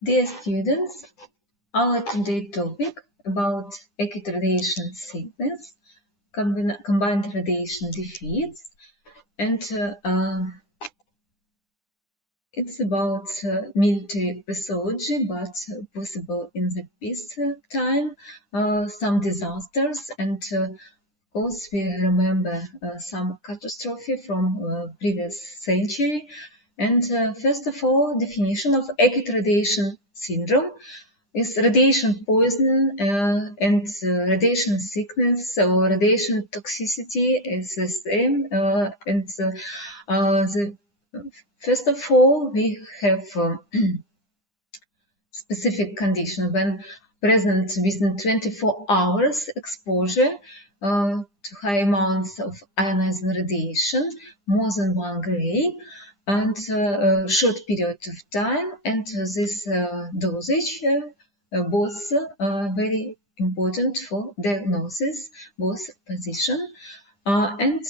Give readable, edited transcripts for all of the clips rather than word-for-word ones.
Dear students, our today's topic about acute radiation sickness, combined radiation defeats, and it's about military pathology, but possible in the peace time, some disasters, and of course we remember some catastrophe from previous century. And first of all, definition of acute radiation syndrome is radiation poisoning and radiation sickness or radiation toxicity is the same. First of all, we have specific condition when present within 24 hours exposure to high amounts of ionizing radiation, more than 1 gray, and a short period of time, and this dosage both very important for diagnosis, both position. And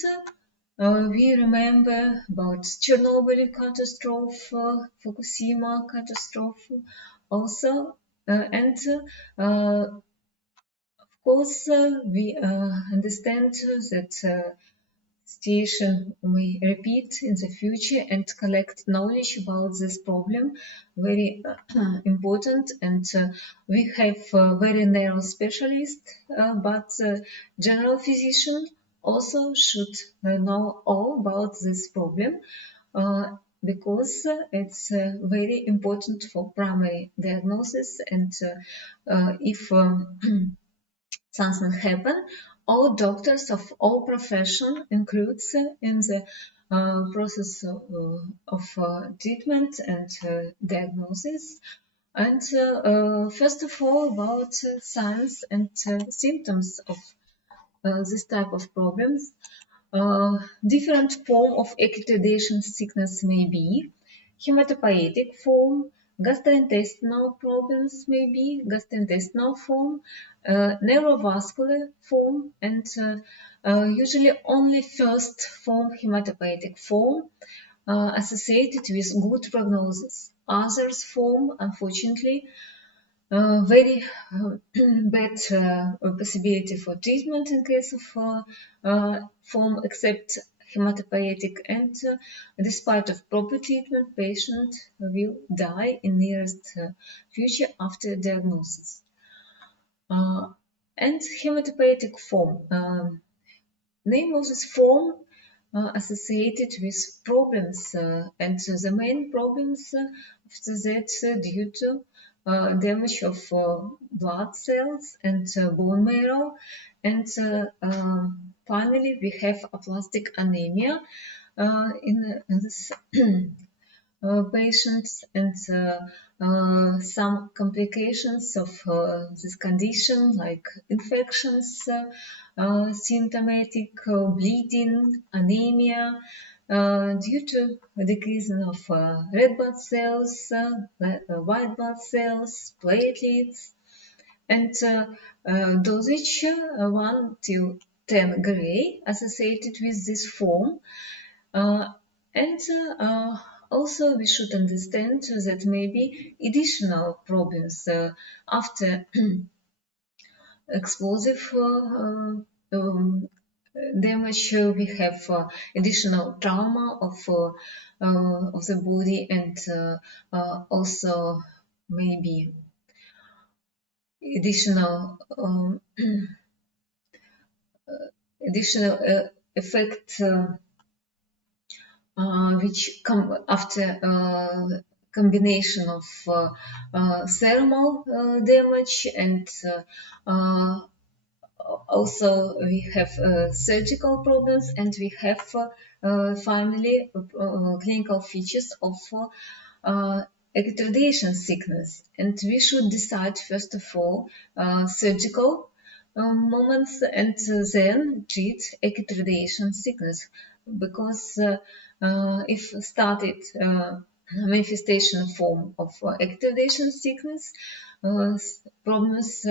we remember about Chernobyl catastrophe, Fukushima catastrophe also, and of course we understand that situation may repeat in the future and collect knowledge about this problem, very important. And we have very narrow specialists, but general physician also should know all about this problem because it's very important for primary diagnosis. And if something happen, all doctors of all profession includes in the process of treatment and diagnosis. And first of all, about signs and symptoms of this type of problems. Different form of acute radiation sickness may be hematopoietic form, gastrointestinal problems may be gastrointestinal form, neurovascular form, and usually only first form, hematopoietic form, associated with good prognosis. Others form, unfortunately, very bad possibility for treatment in case of form except hematopoietic, and despite of proper treatment, patient will die in nearest future after diagnosis. And hematopoietic form. Name of this form associated with problems, and the main problems after that due to damage of blood cells and bone marrow, and finally we have aplastic anemia in this patients, and some complications of this condition like infections, symptomatic bleeding, anemia, due to decreasing of red blood cells, white blood cells, platelets, and dosage 1 to 10 gray associated with this form. And also we should understand that maybe additional problems after explosive damage. We have additional trauma of the body, and also maybe additional effect which come after combination of thermal damage, and also we have surgical problems, and we have finally clinical features of acute radiation sickness. And we should decide first of all surgical moments, and then treat acute radiation sickness, because if started manifestation form of acute radiation sickness, problems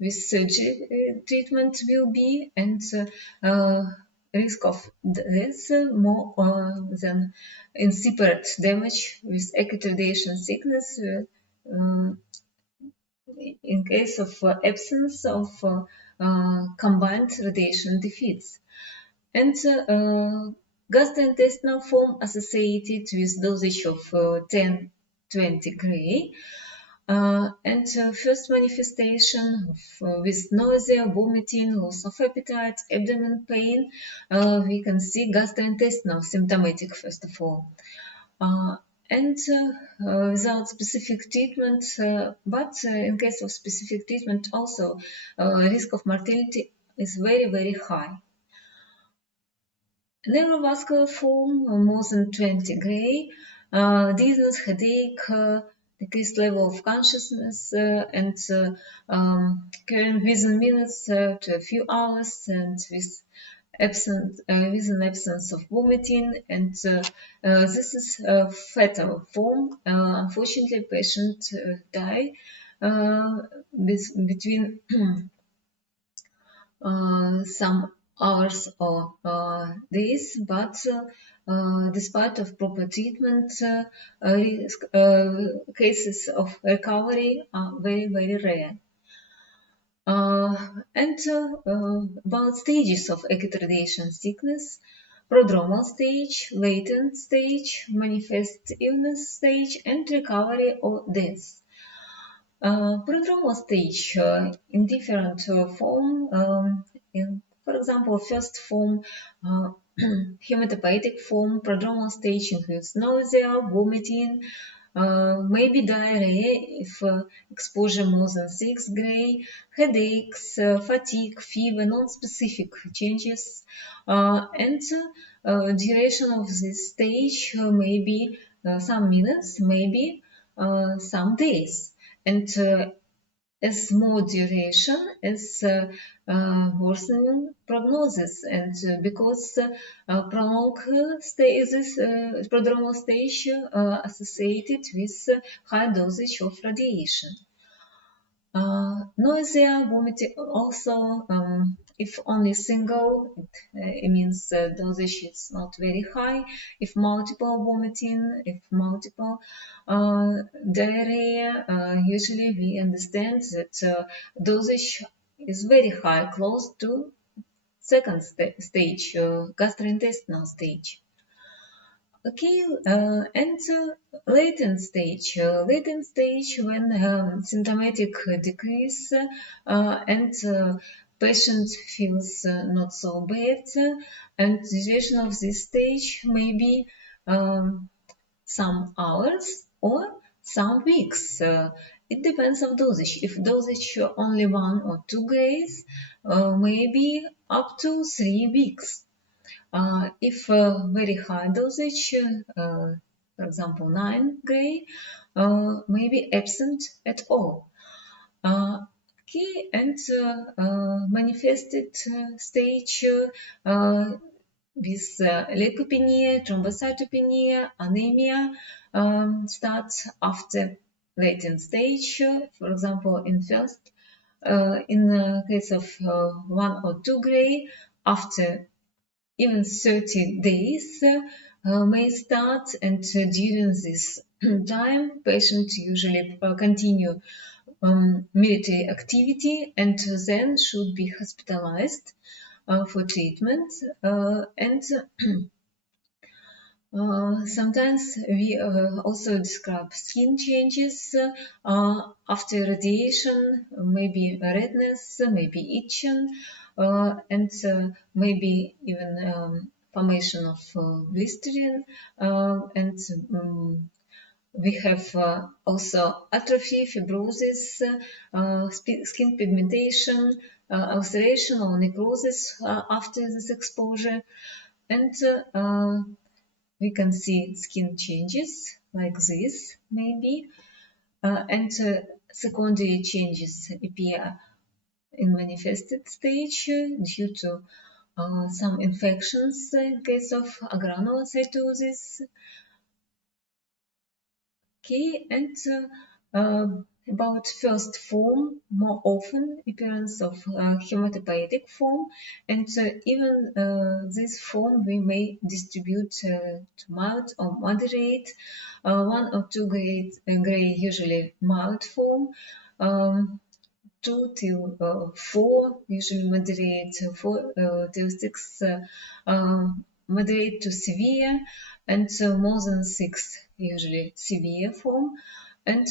with surgery treatment will be, and risk of death more than in separate damage with acute radiation sickness in case of absence of combined radiation defeats. And gastrointestinal form associated with dosage of 10-20 gray. First manifestation with nausea, vomiting, loss of appetite, abdomen pain, we can see gastrointestinal symptomatic first of all. Without specific treatment, but in case of specific treatment also, risk of mortality is very, very high. Neurovascular form, more than 20 gray, dizziness, headache, decreased level of consciousness, and occurring within minutes to a few hours, and with an absence of vomiting, and this is a fatal form. Unfortunately, patient die between some hours or days, but despite of proper treatment, cases of recovery are very, very rare. About stages of acute radiation sickness: prodromal stage, latent stage, manifest illness stage, and recovery or death. Prodromal stage in different form. For example, first form, hematopoietic form, prodromal stage includes nausea, vomiting, maybe diarrhea if exposure more than 6 gray, headaches, fatigue, fever, non-specific changes, and duration of this stage may be some minutes, maybe some days. And as more duration is worsening prognosis, and because prolonged this prodromal stage associated with high dosage of radiation. Nausea, vomiting also, if only single, it means dosage is not very high. If multiple vomiting, if multiple diarrhea, usually we understand that dosage is very high, close to second stage, gastrointestinal stage. Okay, and latent stage. Latent stage when symptomatic decrease and patient feels not so bad, and duration of this stage may be some hours or some weeks. It depends on dosage. If dosage only 1 or 2 grays, maybe up to 3 weeks. If very high dosage, for example 9 gray, may be absent at all. Okay, and manifested stage with leukopenia, thrombocytopenia, anemia starts after latent stage. For example, in case of 1 or 2 gray, after even 30 days may start, and during this time, patients usually continue military activity and then should be hospitalized for treatment. And sometimes we also describe skin changes after radiation, maybe redness, maybe itching, and maybe even formation of blistering, and we have also atrophy, fibrosis, skin pigmentation, ulceration or necrosis after this exposure, and we can see skin changes like this, maybe, and secondary changes appear in manifested stage due to some infections in case of granulocytosis. Okay, and about first form, more often appearance of hematopoietic form, and even this form we may distribute to mild or moderate, 1 or 2 grade, usually mild form, 2 till 4, usually moderate, 4 till 6, moderate to severe, and more than 6, usually severe form, and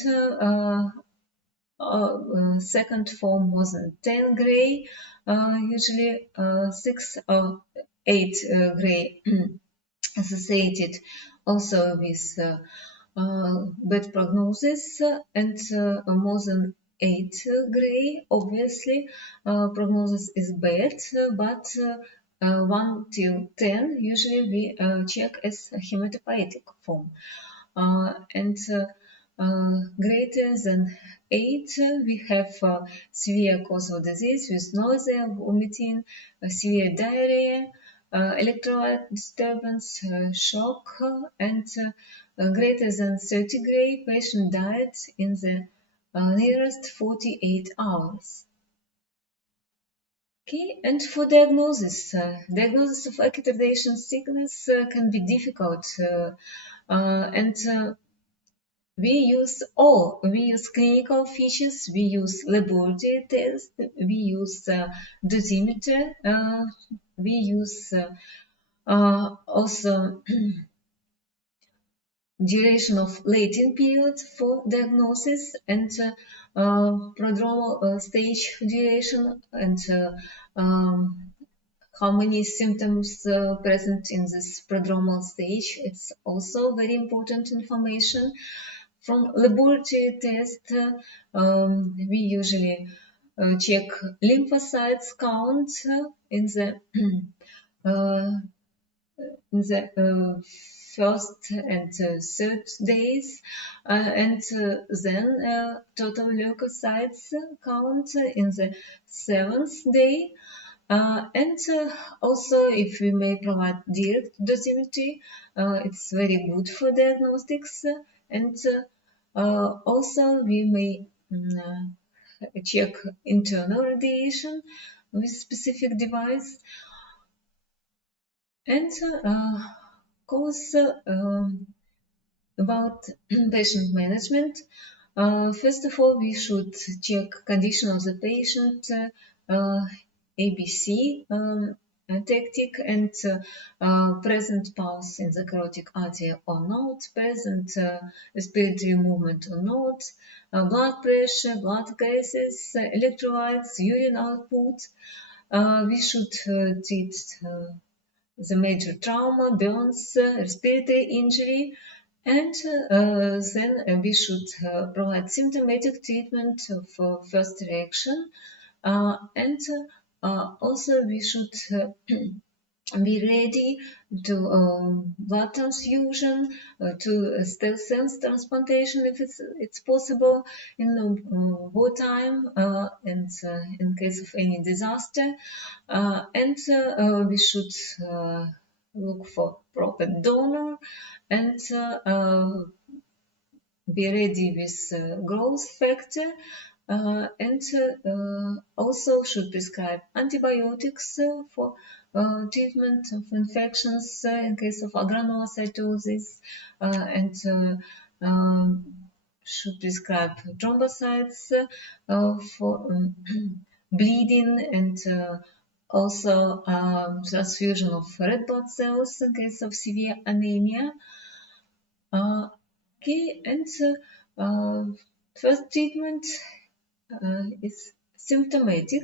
second form more than 10 gray, usually 6 or 8 gray associated also with bad prognosis, and more than 8 gray, obviously prognosis is bad, but 1 till 10 usually we check as a hematopoietic form, and greater than 8 we have severe cause of disease with nausea, vomiting, severe diarrhea, electrolyte disturbance, shock, and greater than 30 gray, patient died in the nearest 48 hours. Okay, and for diagnosis, diagnosis of acute radiation sickness can be difficult, and we use clinical features, we use laboratory tests, we use dosimeter, we use also duration of latent period for diagnosis, and prodromal stage duration, and how many symptoms present in this prodromal stage. It's also very important information. From laboratory test, we usually check lymphocytes count in the first and third days, and then total leukocytes count in the 7th day. And also, if we may provide direct dosimetry, it's very good for diagnostics, and also we may check internal radiation with specific device, and course about patient management. First of all, we should check condition of the patient, ABC tactic, and present pulse in the carotid artery or not, present respiratory movement or not, blood pressure, blood gases, electrolytes, urine output. We should treat the major trauma, burns, respiratory injury, and then we should provide symptomatic treatment for first reaction, and also we should be ready to blood transfusion, to stem cell transplantation if it's possible in wartime, and in case of any disaster, and we should look for proper donor, and be ready with growth factor, and also should prescribe antibiotics for treatment of infections in case of agranulocytosis, and should prescribe thrombocytes for bleeding, and also transfusion of red blood cells in case of severe anemia. Okay, and first treatment is symptomatic.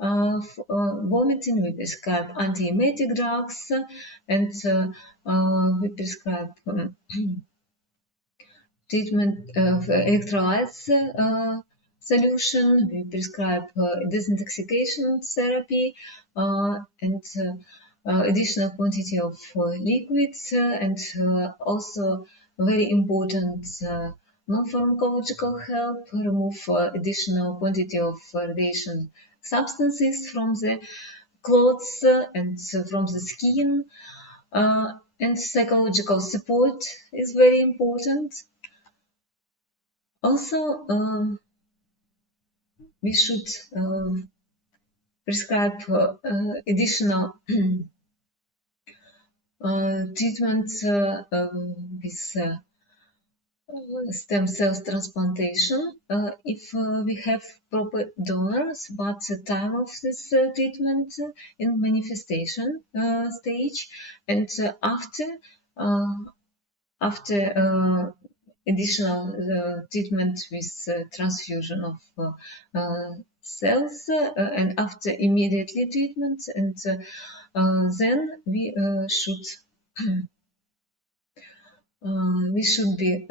Vomiting, we prescribe antiemetic drugs, and we prescribe treatment of electrolytes solution. We prescribe disintoxication therapy, and additional quantity of liquids, and also very important non-pharmacological help, remove additional quantity of radiation substances from the clothes and from the skin, and psychological support is very important. Also, we should prescribe additional treatments with stem cells transplantation if we have proper donors, but the time of this treatment in manifestation stage, and after additional treatment with transfusion of cells and after immediately treatment, and then we should be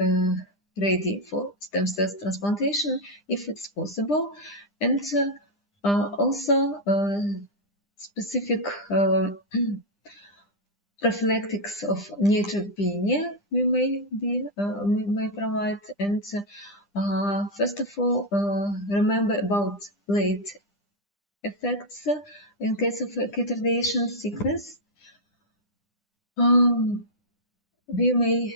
ready for stem cells transplantation if it's possible, and also specific prophylactics of neutropenia we may provide, and first of all remember about late effects in case of acute radiation sickness. We may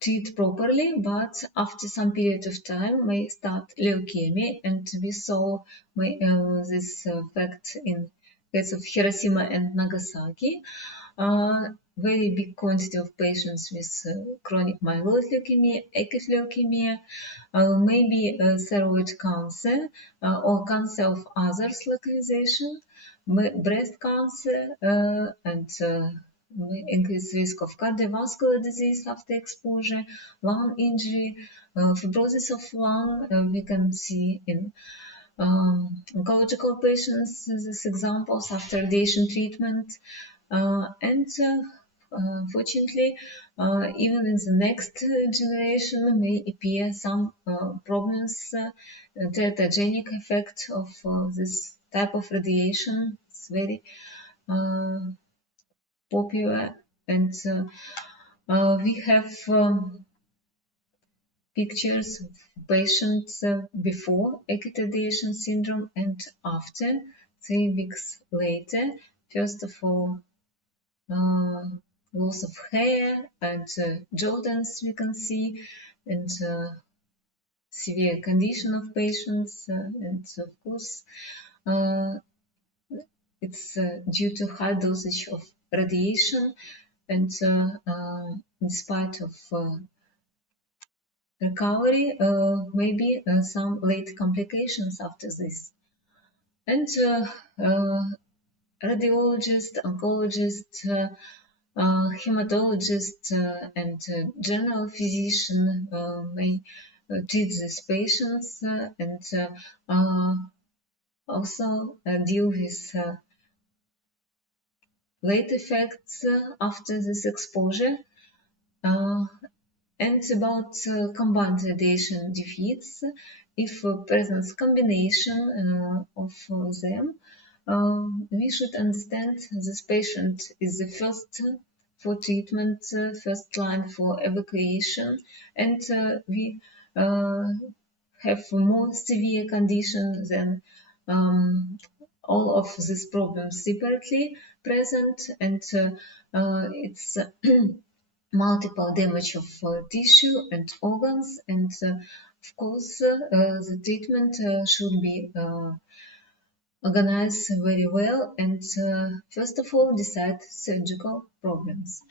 treat properly, but after some period of time may start leukemia, and we saw this fact in case of Hiroshima and Nagasaki. Very big quantity of patients with chronic myeloid leukemia, acute leukemia, maybe thyroid cancer or cancer of others localization, breast cancer, and increased risk of cardiovascular disease after exposure, lung injury, fibrosis of lung. We can see in oncological patients these examples after radiation treatment, and fortunately, even in the next generation may appear some problems, teratogenic effect of this type of radiation. It's very popular, and we have pictures of patients before acute radiation syndrome and after, 3 weeks later. First of all, loss of hair and jaundice we can see, and severe condition of patients, and of course it's due to high dosage of radiation, and in spite of recovery, maybe some late complications after this. And radiologist, oncologist, hematologist, and general physician may treat these patients and also deal with late effects after this exposure, and about combined radiation defeats. If presents combination of them, we should understand this patient is the first for treatment, first line for evacuation, and we have more severe condition than all of these problems separately present, and it's multiple damage of tissue and organs, and of course the treatment should be organized very well, and first of all decide surgical problems.